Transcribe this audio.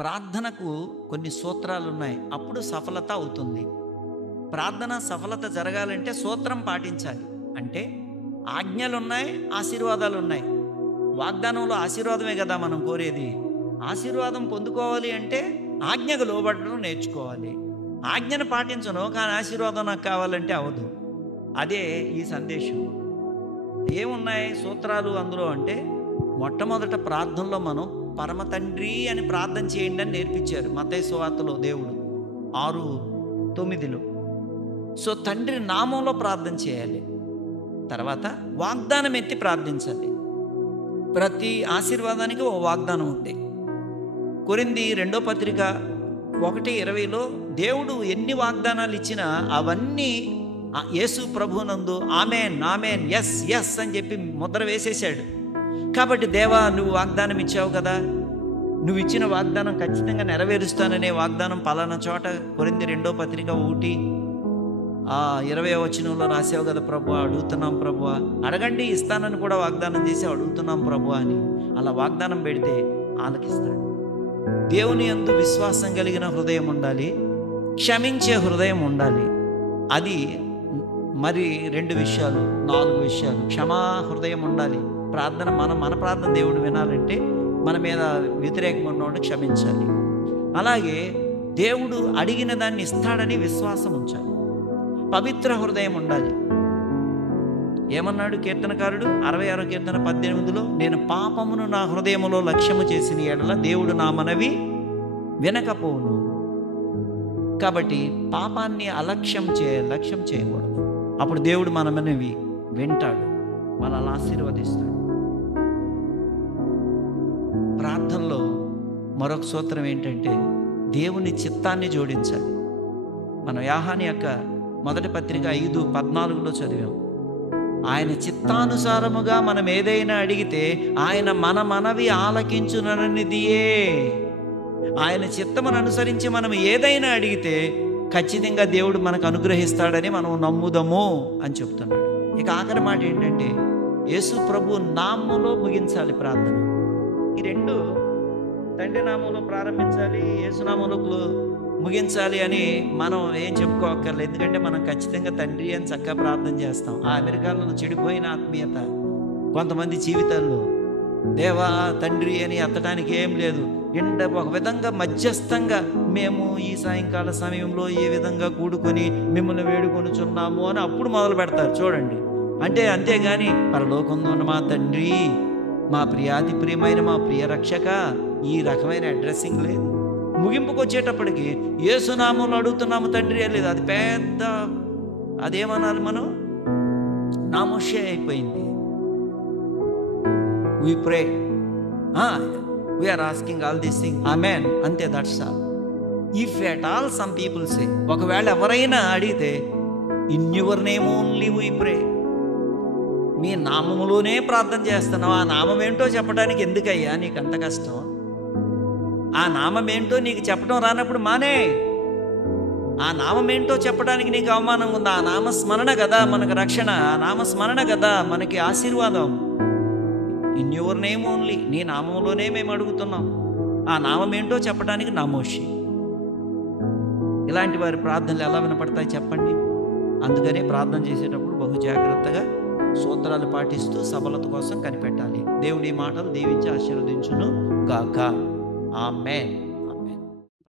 ప్రార్థనకు కొన్ని సూత్రాలు ఉన్నాయి. అప్పుడు సఫలత అవుతుంది. ప్రార్థన సఫలత జరగాలంటే సూత్రం పాటించాలి. అంటే ఆజ్ఞలున్నాయి, ఆశీర్వాదాలు ఉన్నాయి. వాగ్దానంలో ఆశీర్వాదమే కదా మనం కోరేది. ఆశీర్వాదం పొందుకోవాలి అంటే ఆజ్ఞకు లోబడడం నేర్చుకోవాలి. ఆజ్ఞను పాటించను కానీ ఆశీర్వాదం నాకు కావాలంటే అవదు. అదే ఈ సందేశం. ఏమున్నాయి సూత్రాలు అందులో అంటే, మొట్టమొదట ప్రార్థనలో మనం పరమ తండ్రి అని ప్రార్థన చేయండి అని నేర్పించారు మత్తయి సువార్తలో దేవుడు 6:9. సో తండ్రి నామంలో ప్రార్థన చేయాలి. తర్వాత వాగ్దానం ఎత్తి ప్రార్థించాలి. ప్రతి ఆశీర్వాదానికి ఓ వాగ్దానం ఉంది. కొరింథీ 2వ పత్రిక 1:20లో దేవుడు ఎన్ని వాగ్దానాలు ఇచ్చినా అవన్నీ యేసు ప్రభునందు ఆమెన్ ఆమెన్ ఎస్ ఎస్ అని చెప్పి ముద్ర వేసేసాడు. కాబట్టి దేవా నువ్వు వాగ్దానం ఇచ్చావు కదా, నువ్వు ఇచ్చిన వాగ్దానం ఖచ్చితంగా నెరవేరుస్తాననే వాగ్దానం పలానా చోట కొరింథీ 2వ పత్రిక 1:20వ వచనంలో రాసావు కదా ప్రభువా, అడుగుతున్నాం ప్రభువా, అడగండి ఇస్తానని కూడా వాగ్దానం చేసి అడుగుతున్నాం ప్రభువా అని అలా వాగ్దానం పెడితే ఆలకిస్తాడు. దేవుని యందు విశ్వాసం కలిగిన హృదయం ఉండాలి, క్షమించే హృదయం ఉండాలి. అది మరి 2 విషయాలు 4 విషయాలు. క్షమా హృదయం ఉండాలి. ప్రార్థన మన ప్రార్థన దేవుడు వినాలంటే మన మీద వ్యతిరేకంగా ఉన్నవాడిని క్షమించాలి. అలాగే దేవుడు అడిగిన దాన్ని ఇస్తాడని విశ్వాసం ఉంచాలి. పవిత్ర హృదయం ఉండాలి. ఏమన్నాడు కీర్తనకారుడు 66వ కీర్తన 18లో, నేను పాపమును నా హృదయములో లక్ష్యము చేసిన ఎడల దేవుడు నా మనవి వినకపోవును. కాబట్టి పాపాన్ని లక్ష్యం చేయకూడదు. అప్పుడు దేవుడు మన మనవి వింటాడు, మనల్ని ఆశీర్వదిస్తాడు. ప్రార్థనలో మరొక సూత్రం ఏంటంటే దేవుని చిత్తాన్ని జోడించాలి. మనం యోహాను యొక్క మొదటి పత్రిక 5:14లో చదివాం. ఆయన చిత్తానుసారముగా మనం ఏదైనా అడిగితే ఆయన మన మనవి ఆలకించుననిదియే. ఆయన చిత్తమును అనుసరించి మనం ఏదైనా అడిగితే ఖచ్చితంగా దేవుడు మనకు అనుగ్రహిస్తాడని మనం నమ్ముదాము అని చెప్తున్నాడు. ఇక ఆఖరి మాట ఏంటంటే యేసు ప్రభు నామములో ముగించాలి ప్రార్థన. ఈ 2 తండ్రి నామంలో ప్రారంభించాలి, యేసు నామంలో ముగించాలి అని మనం ఏం చెప్పుకోక్కర్లేదు. ఎందుకంటే మనం ఖచ్చితంగా తండ్రి అని చక్కగా ప్రార్థన చేస్తాం. ఆ అమెరికాలో చెడిపోయిన ఆత్మీయత కొంతమంది జీవితాల్లో దేవా తండ్రి అని ఎత్తడానికి ఏం లేదు. ఒక విధంగా మధ్యస్థంగా మేము ఈ సాయంకాల సమయంలో ఏ విధంగా కూడుకొని మిమ్మల్ని వేడుకొనుచున్నాము అని అప్పుడు మొదలు పెడతారు చూడండి. అంటే అంతేగాని పరలోకంలో ఉన్న మా తండ్రి, మా ప్రియాతి ప్రియమైన మా ప్రియ రక్షక, ఈ రకమైన అడ్రస్సింగ్ లేదు. ముగింపుకు వచ్చేటప్పటికి యేసునామంలో అడుగుతున్నాము తండ్రి లేదు. అది పెద్ద అదేమనాలి మనం నామోషే అయిపోయింది. we pray, we are asking all these things, amen, అంతే, that's all. If at all some people say, ఒకవేళ ఎవరైనా అడిగితే in your name only we pray, మీ నామములోనే ప్రార్థన చేస్తున్నావు, ఆ నామం ఏంటో చెప్పడానికి ఎందుకయ్యా నీకు అంత కష్టం? ఆ నామం ఏంటో నీకు చెప్పడం రానప్పుడు మానే. ఆ నామం ఏంటో చెప్పడానికి నీకు అవమానం ఉందా? ఆ నామస్మరణ కదా మనకు రక్షణ, ఆ నామస్మరణ కదా మనకి ఆశీర్వాదం. ఇన్ యువర్ నేమ్ ఓన్లీ, నీ నామంలోనే మేము అడుగుతున్నాం. ఆ నామం ఏంటో చెప్పడానికి నామోషి. ఇలాంటి వారి ప్రార్థనలు ఎలా వినపడతాయి చెప్పండి? అందుకని ప్రార్థన చేసేటప్పుడు బహు జాగ్రత్తగా సూత్రాలు పాటిస్తూ సఫలత కోసం కనిపెట్టాలి. దేవుడి మాటలు దీవించి ఆశీర్వదించును గాక. ఆమేన్.